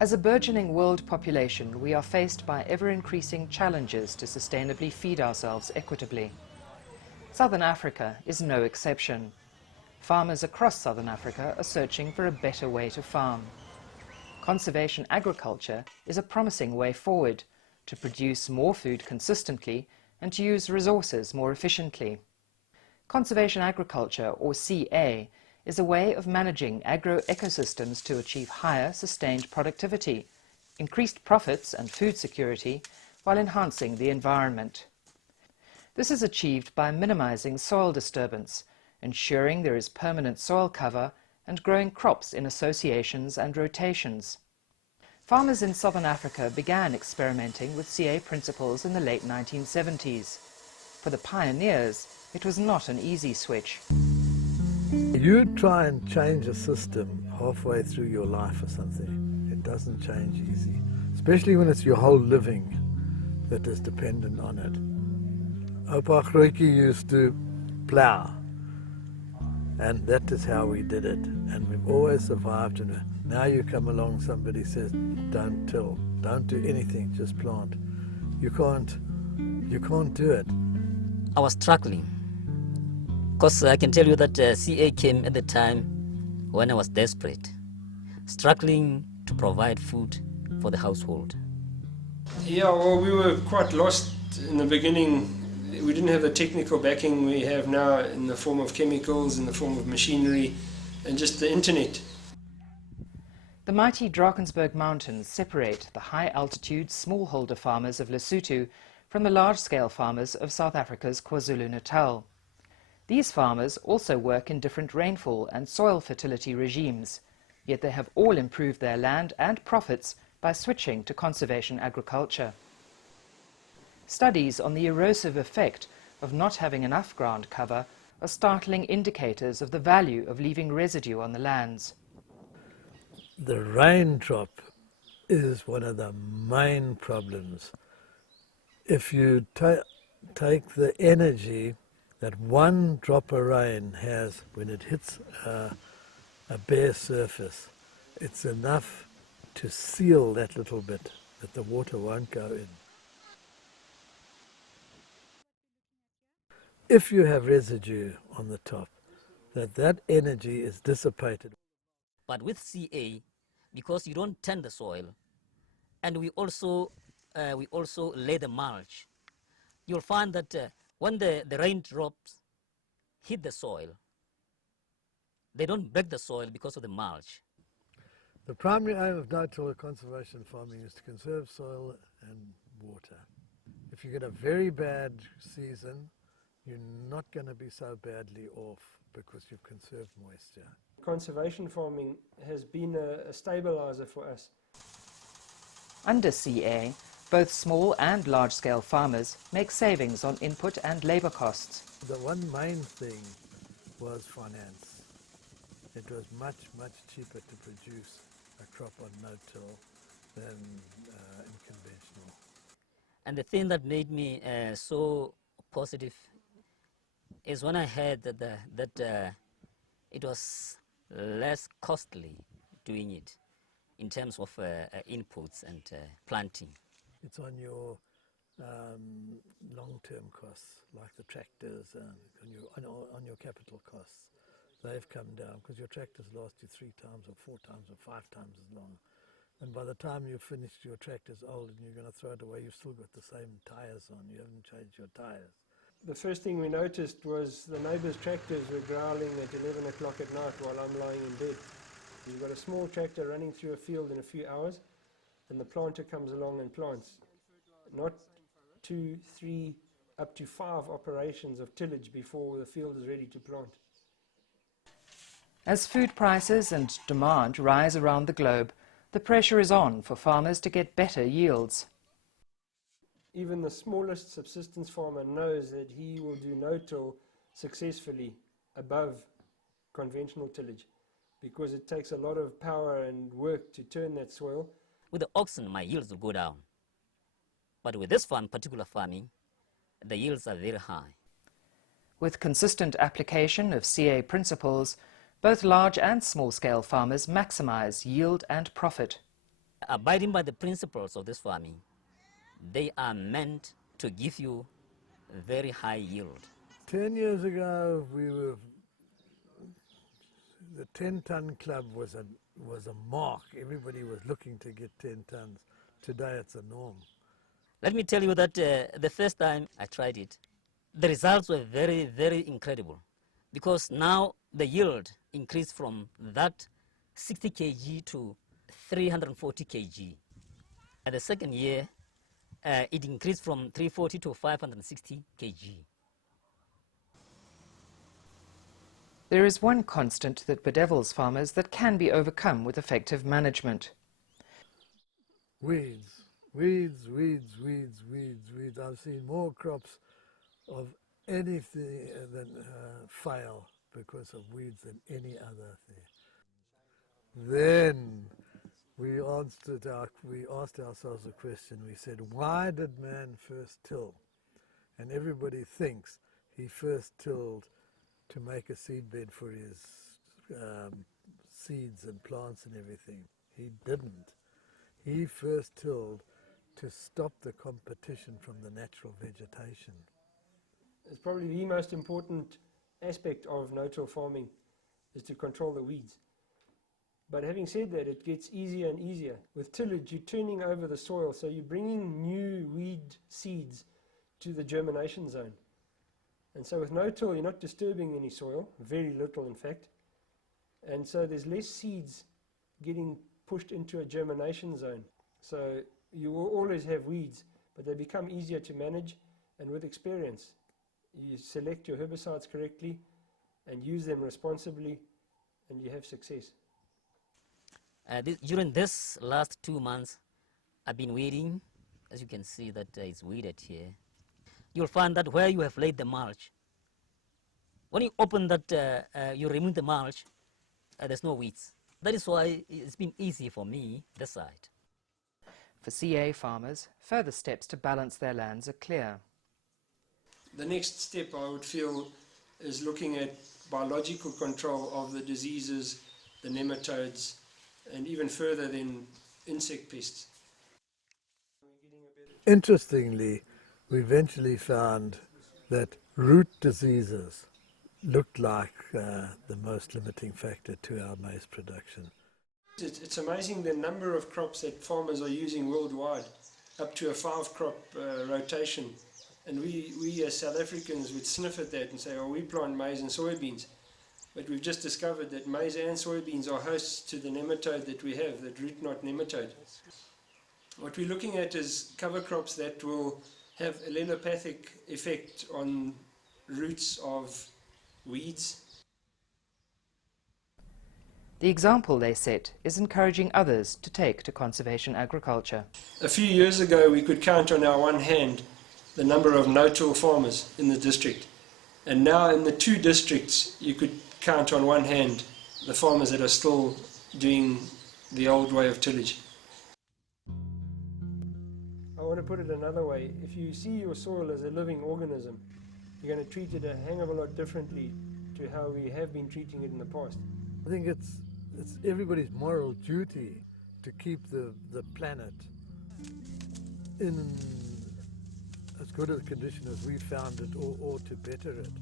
As a burgeoning world population, we are faced by ever-increasing challenges to sustainably feed ourselves equitably. Southern Africa is no exception. Farmers across Southern Africa are searching for a better way to farm. Conservation agriculture is a promising way forward to produce more food consistently and to use resources more efficiently. Conservation agriculture, or CA, is a way of managing agro-ecosystems to achieve higher sustained productivity, increased profits and food security, while enhancing the environment. This is achieved by minimizing soil disturbance, ensuring there is permanent soil cover, and growing crops in associations and rotations. Farmers in Southern Africa began experimenting with CA principles in the late 1970s. For the pioneers, it was not an easy switch. You try and change a system halfway through your life or something, it doesn't change easy, especially when it's your whole living that is dependent on it. Oupa Grootjie used to plow, and that is how we did it, and we've always survived. And now you come along, somebody says, don't till, don't do anything, just plant. You can't do it. I was struggling, because I can tell you that CA came at the time when I was desperate, struggling to provide food for the household. Yeah, well, we were quite lost in the beginning. We didn't have the technical backing we have now in the form of chemicals, in the form of machinery, and just the internet. The mighty Drakensberg Mountains separate the high-altitude smallholder farmers of Lesotho from the large-scale farmers of South Africa's KwaZulu-Natal. These farmers also work in different rainfall and soil fertility regimes, yet they have all improved their land and profits by switching to conservation agriculture. Studies on the erosive effect of not having enough ground cover are startling indicators of the value of leaving residue on the lands. The raindrop is one of the main problems. If you take the energy that one drop of rain has when it hits a bare surface, it's enough to seal that little bit, that the water won't go in. If you have residue on the top, that energy is dissipated. But with CA, because you don't tend the soil, and we also lay the mulch, you'll find that when the raindrops hit the soil, they don't break the soil because of the mulch. The primary aim of no-till conservation farming is to conserve soil and water. If you get a very bad season, you're not going to be so badly off because you've conserved moisture. Conservation farming has been a stabilizer for us. Under CA, both small and large-scale farmers make savings on input and labour costs. The one main thing was finance. It was much, much cheaper to produce a crop on no-till than in conventional. And the thing that made me so positive is when I heard that it was less costly doing it in terms of inputs and planting. It's on your long-term costs, like the tractors, on your capital costs. They've come down because your tractors last you 3 times or 4 times or 5 times as long. And by the time you've finished, your tractor's old and you're going to throw it away, you've still got the same tyres on. You haven't changed your tyres. The first thing we noticed was the neighbours' tractors were growling at 11 o'clock at night while I'm lying in bed. You've got a small tractor running through a field in a few hours, and the planter comes along and plants. Not 2, 3, up to 5 operations of tillage before the field is ready to plant. As food prices and demand rise around the globe, the pressure is on for farmers to get better yields. Even the smallest subsistence farmer knows that he will do no-till successfully above conventional tillage, because it takes a lot of power and work to turn that soil. With the oxen, my yields will go down. But with this particular farming, the yields are very high. With consistent application of CA principles, both large and small-scale farmers maximize yield and profit. Abiding by the principles of this farming, they are meant to give you a very high yield. 10 years ago, the 10-ton club was a mark. Everybody was looking to get 10 tons. Today it's a norm. Let me tell you that the first time I tried it, the results were very, very incredible, because now the yield increased from that 60 kg to 340 kg. And the second year, it increased from 340 to 560 kg. There is one constant that bedevils farmers that can be overcome with effective management. Weeds, weeds, weeds, weeds, weeds, weeds. I've seen more crops of anything than fail because of weeds than any other thing. Then we asked ourselves a question. We said, why did man first till? And everybody thinks he first tilled to make a seed bed for his seeds and plants and everything. He didn't. He first tilled to stop the competition from the natural vegetation. It's probably the most important aspect of no-till farming, is to control the weeds. But having said that, it gets easier and easier. With tillage, you're turning over the soil, so you're bringing new weed seeds to the germination zone. And so with no-till, you're not disturbing any soil, very little in fact. And so there's less seeds getting pushed into a germination zone. So you will always have weeds, but they become easier to manage, and with experience, you select your herbicides correctly and use them responsibly, and you have success. During this last 2 months, I've been weeding. As you can see that it's weeded here. You'll find that where you have laid the mulch, when you open that, you remove the mulch, there's no weeds. That is why it's been easy for me this side. For CA farmers, further steps to balance their lands are clear. The next step, I would feel, is looking at biological control of the diseases, the nematodes, and even further than insect pests. Interestingly, we eventually found that root diseases looked like the most limiting factor to our maize production. It's amazing the number of crops that farmers are using worldwide, up to a 5-crop rotation. And we as South Africans would sniff at that and say, oh, we plant maize and soybeans. But we've just discovered that maize and soybeans are hosts to the nematode that we have, that root knot nematode. What we're looking at is cover crops that will have allelopathic effect on roots of weeds. The example they set is encouraging others to take to conservation agriculture. A few years ago, we could count on our one hand the number of no-till farmers in the district. And now in the 2 districts, you could count on one hand the farmers that are still doing the old way of tillage. I want to put it another way. If you see your soil as a living organism, you're going to treat it a hang of a lot differently to how we have been treating it in the past. I think it's everybody's moral duty to keep the planet in as good a condition as we found it, or to better it.